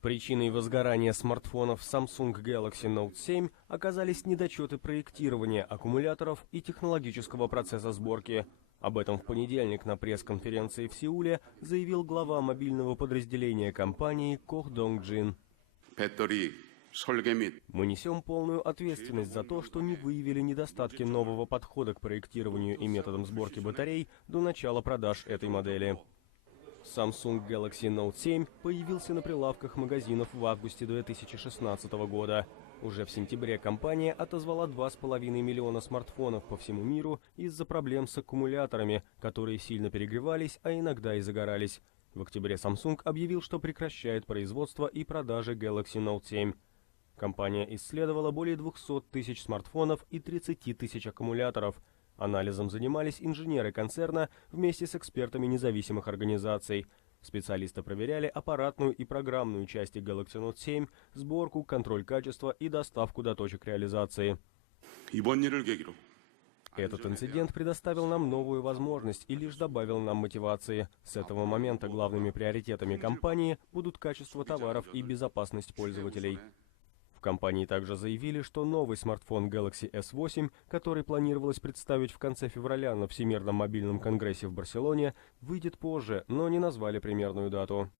Причиной возгорания смартфонов Samsung Galaxy Note 7 оказались недочеты проектирования аккумуляторов и технологического процесса сборки. Об этом в понедельник на пресс-конференции в Сеуле заявил глава мобильного подразделения компании Ко Донг-Джин. Мы несем полную ответственность за то, что не выявили недостатки нового подхода к проектированию и методам сборки батарей до начала продаж этой модели. Samsung Galaxy Note 7 появился на прилавках магазинов в августе 2016 года. Уже в сентябре компания отозвала 2,5 миллиона смартфонов по всему миру из-за проблем с аккумуляторами, которые сильно перегревались, а иногда и загорались. В октябре Samsung объявил, что прекращает производство и продажи Galaxy Note 7. Компания исследовала более 200 тысяч смартфонов и 30 тысяч аккумуляторов. Анализом занимались инженеры концерна вместе с экспертами независимых организаций. Специалисты проверяли аппаратную и программную части Galaxy Note 7, сборку, контроль качества и доставку до точек реализации. Этот инцидент предоставил нам новую возможность и лишь добавил нам мотивации. С этого момента главными приоритетами компании будут качество товаров и безопасность пользователей. В компании также заявили, что новый смартфон Galaxy S8, который планировалось представить в конце февраля на Всемирном мобильном конгрессе в Барселоне, выйдет позже, но не назвали примерную дату.